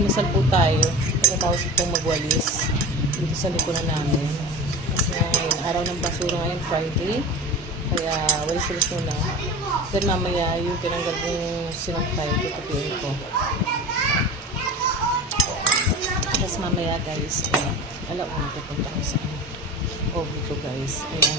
mag-almusal po tayo. Pagkatapos itong magwalis dito sa likuran namin. Kasi ngayon, araw ng basura ngayon, Friday. Kaya walis-walis muna. Then mamaya, yung tinanggal kong sinakay, tutupiin ko. Tapos mamaya guys, alam ko na pupunta ko sa Obi ko guys. Ayan.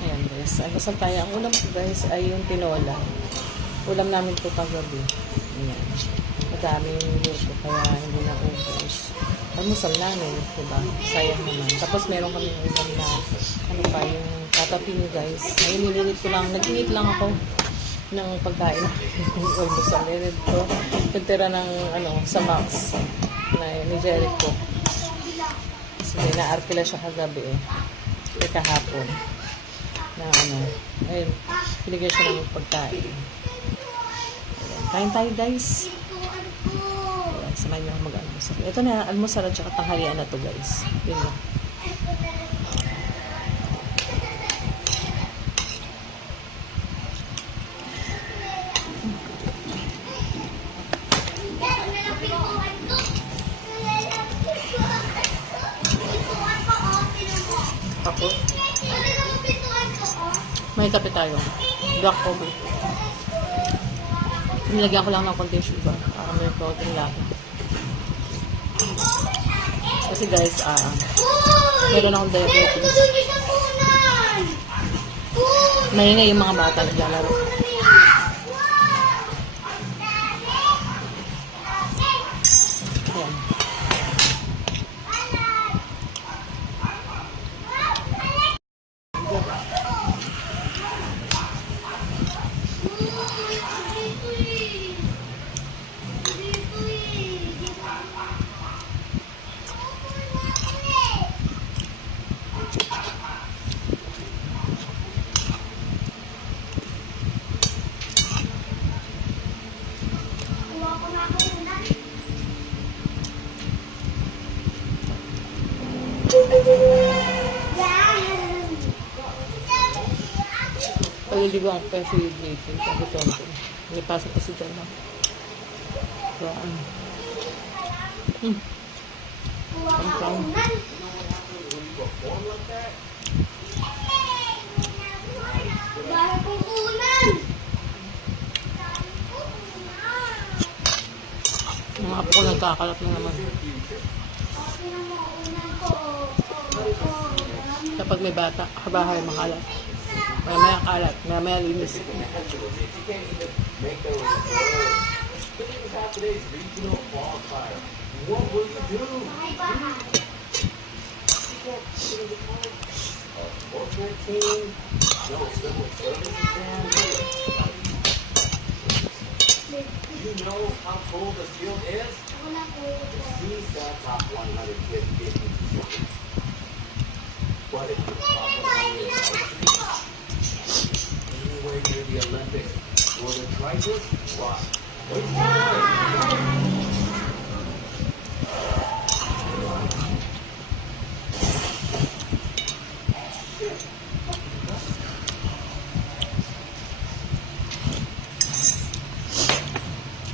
Ayan guys. Almusal tayo. Ang ulam ko guys ay yung tinola. Ulam namin ito kagabi. Ayan. Madami yung luto kaya hindi na ubos. Almusal namin, diba? Sayang naman. Tapos meron kami ulam na ano pa, yung tatapin guys. Ngayon nilinit ko lang. Nag-init lang ako ng pagkain. Almusal. Nilinit ko. Pintira ng sa Max na ni Jericho. Kasi na-arpila siya kagabi eh. Kahapon. Na ayun, pinigyan siya ng pagkain. Ayan. Kain tayo guys. Ayan, samayin niyo ako mag-almusal. Ito na, almusal at saka tanghalian na to guys. Yun lang. Ako? May kape tayo. Black coffee. Nilagyan ko lang ng konting sugar para may protein lang. Kasi guys, meron akong diabetes. Maingay yung mga bata naglalaro. Ayan. Paliligo ang peso yung dito. Sabi tonto. May pasok kasi dyan lang. Saan? Pampang. Mga apo ko nagkakalat na naman. Kapag may bata, kabahay makalat. Mamaya kalat, mamaya linis. You know how cold the field is? These top 100 kids get into but if the top 100 anywhere near the Olympics or the tries, why?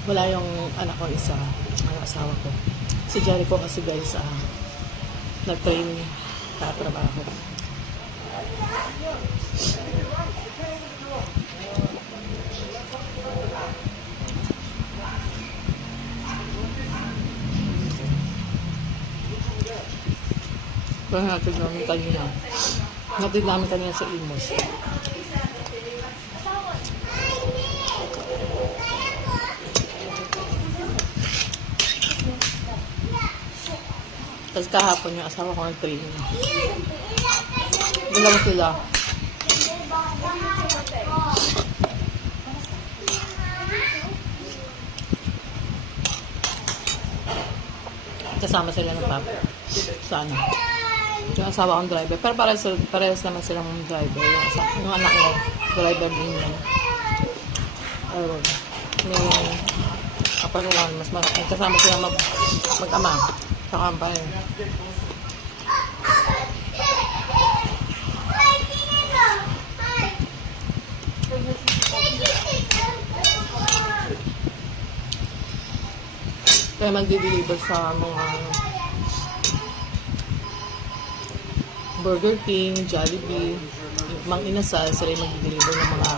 Wala yung anak ko isa, ang asawa ko. Si Jericho kasi guys, nag-train sa trabaho. Kaya natin namin kanina. Natin namin kanina sa Imos. Tapos kahapon yung asawa ko nag-training. Dalawa sila. Kasama sila ng papa. Sana. Yung asawa kong driver. Pero parehas naman silang driver. Yung anak ko, driver din yan. Ayun. Yung kapaluan, mas kasama sila mag-ama. Saka pa rin. Kaya magdi-deliver sa mga Burger King, Jollibee, Mang Inasal, sila yung magdi-deliver ng mga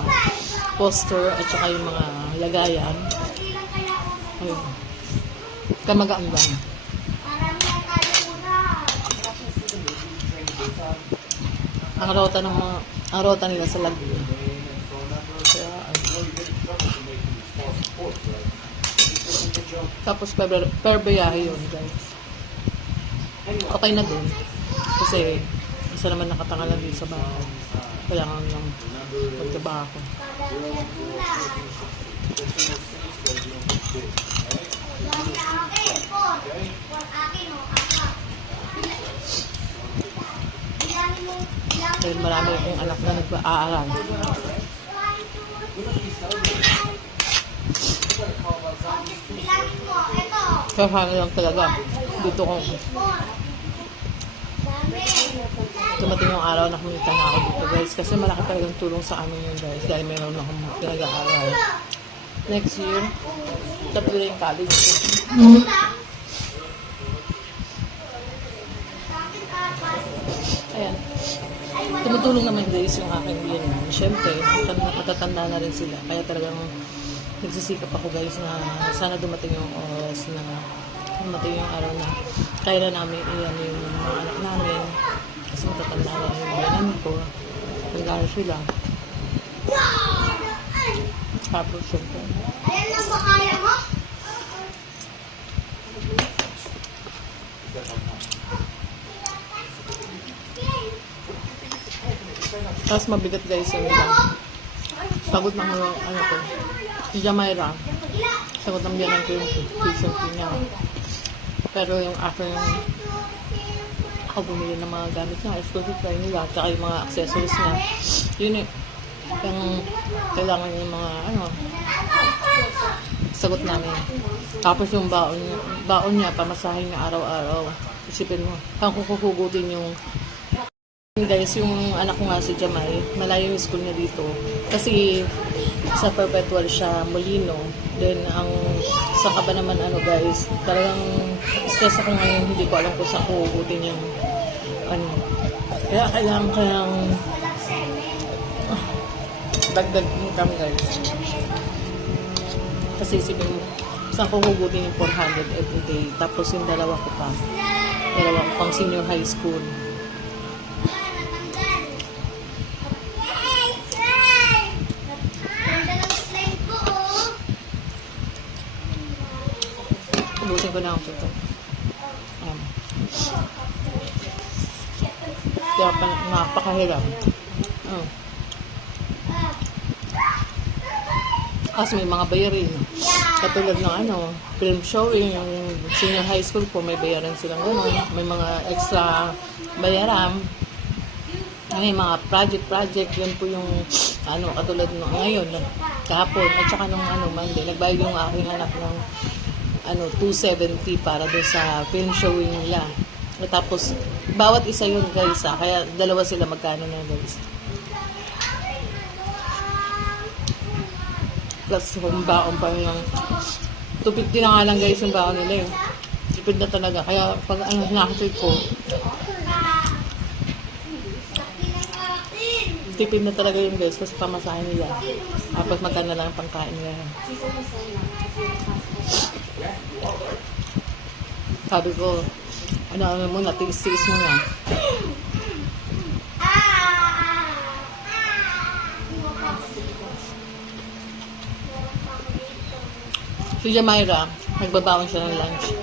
poster at saka yung mga lagayan. Ayun. Kamagaan lang. Ang rota nila sa Laguna. Kaya, tapos per biyahe yun, guys. Okay na din. Kasi isa naman nakatanga lang din sa bahay. Kailangan lang magtrabaho. Dahil marami akong anak na nag-aaral. Kaya hanggang lang talaga dito ko. Dumating yung araw na kumita na ako dito, guys. Kasi malaki talagang tulong sa amin yun, guys. Dahil meron akong pinag-aaral. Next year, tapos na yung college ko. Ayan. Tumutulong naman, guys, yung aking yun. Siyempre, matatanda na rin sila. Kaya talagang nagsisikap ako, guys, na sana dumating yung oras na dumating yung araw na kaya na namin iyan yung mga anak namin. Kasi matatanda na yung bayanan ko. Tanda sila. Tapos siyempre. Ayan lang ba kaya mo? Tapos mabigat, guys, yung iba. Sagot ng mga, ano ko, si Jamaira. Sagot ng biyanan ko yung tuition fee niya. Pero yung after yung ako bumili ng mga gamit niya, school supply nila, tsaka yung mga accessories niya, yun eh, yung kailangan yung mga, ano, sagot namin. Tapos yung baon niya, pamasahin niya araw-araw. Isipin mo, kung kukugutin yung guys, yung anak ko nga si Jamay, malayo yung school niya dito. Kasi sa perpetual siya, Molino. Then, sa kaba naman, ano guys, talagang stress ako ngayon, hindi ko alam kung saan kukutin yung, ano. Kaya kailangan dagdag income, guys. Kasi isipin mo, saan ko hugutin yung 400 everyday. Tapos yung dalawa ko pang senior high school. Ubusin ko na ako ito. Kaya pa napakahirap. Kasi may mga bayarin. Katulad ng ano, film showing, yung senior high school po, may bayaran silang gano'n. May mga extra bayaran. May mga project, yun po yung ano, katulad ng ngayon, kahapon, at saka nung ano, Monday, nagbayad yung aking anak ng ano, 270 para doon sa film showing nila. At tapos, bawat isa yun, guys, kaya dalawa sila magkano na, guys. Plus, kung baon pa yung 250 na nga lang, guys, yung baon nila yun. Tipid na talaga. Kaya, pag ano, nakasip ko, tipid na talaga yun, guys, kasi pamasahin nila. Tapos, magkano lang ang pangkain nila. Sabi ko, ano muna, tiis-tiis muna. Si Jamaira, nagbabaon siya ng lunch.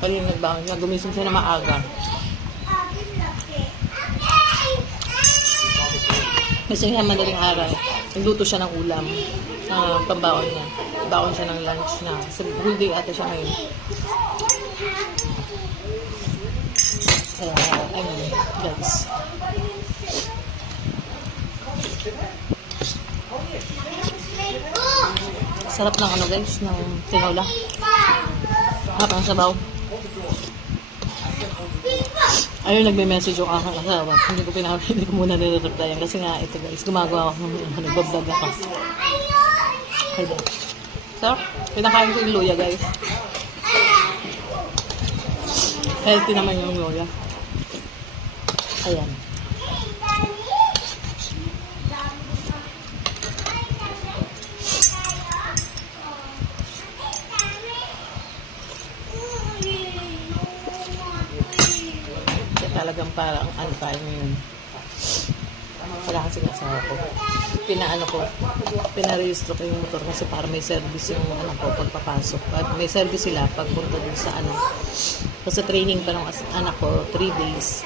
Pali nagbaon niya, gumising siya na maaga. Gusto niya madaling araw. Nagluto siya ng ulam na pambaon niya. Baon siya ng lunch na. Sa whole day ata siya ngayon. Ayun, guys. Sarap ng ano, guys, ng tinola. Sarap ng sabaw. Ayun, nagme-message yung aking asawa. Hindi ko muna nire-replyan kasi nga ito, guys, gumagawa ako ng nagbablog ako. Ayun. So, pinakain ko yung luya, guys. Healthy naman yung lola. Ayan. Kaya talagang parang ano tayo ngayon. Wala kasi ng asawa ko. Pinarehistro ko yung motor kasi para may service yung anak ko pagpapasok. At may service sila pagpunta dun sa ano. Kasi training pa ng anak ko, 3 days.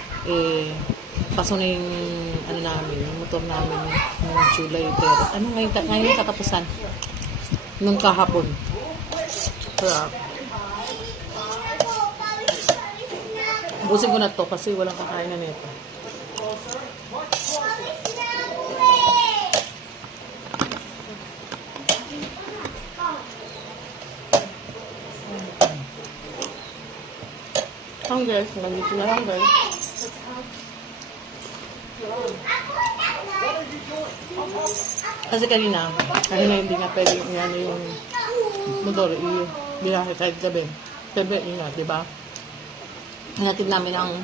Paso na yung ano namin, yung motor namin ng July. Pero ano ngayon yung katapusan? Nung kahapon. Kaya, busin ko na to kasi walang kakain na nito. Guys, nandito na lang guys. Kasi kanina hindi nga pwede yung motor i-biyahe kahit gabi. Gabi yun nga, diba? Hanatid namin ang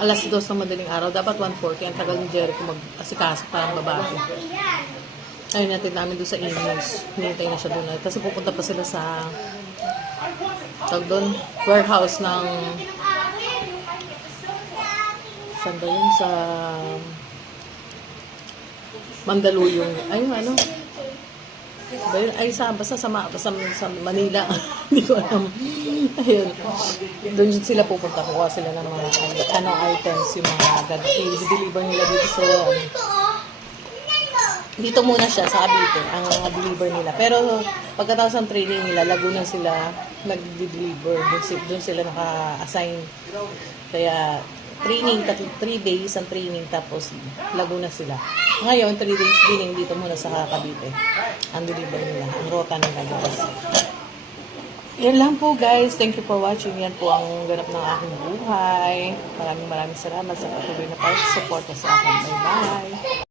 alas 2 ng madaling araw. Dapat 1:40. Ang tagal ni Jericho mag-asikaso parang babae. Ayun, natid namin doon sa Imus. Hinintay na siya doon. Kasi pupunta pa sila sa doon, warehouse ng saan ba yun? Sa Mandaluyong. Ayun, ano? Ba yun? Ay, basta sa Manila. Hindi ko alam. Ayun. Doon sila pupunta. Kuha sila ng mga items, yung mga i-deliver nila dito sa dito muna siya sa Cavite, ang deliver nila. Pero pagkatapos ng training nila, Laguna sila nag-deliver. Doon sila naka-assign. Kaya training, 3 days ang training, tapos Laguna sila. Ngayon, 3 days training dito muna sa Cavite. Ang deliver nila, ang rota ng Cavite. Yan lang po guys. Thank you for watching. Yan po ang ganap ng aking buhay. Maraming salamat sa patuloy na pag-support sa akin. Bye-bye.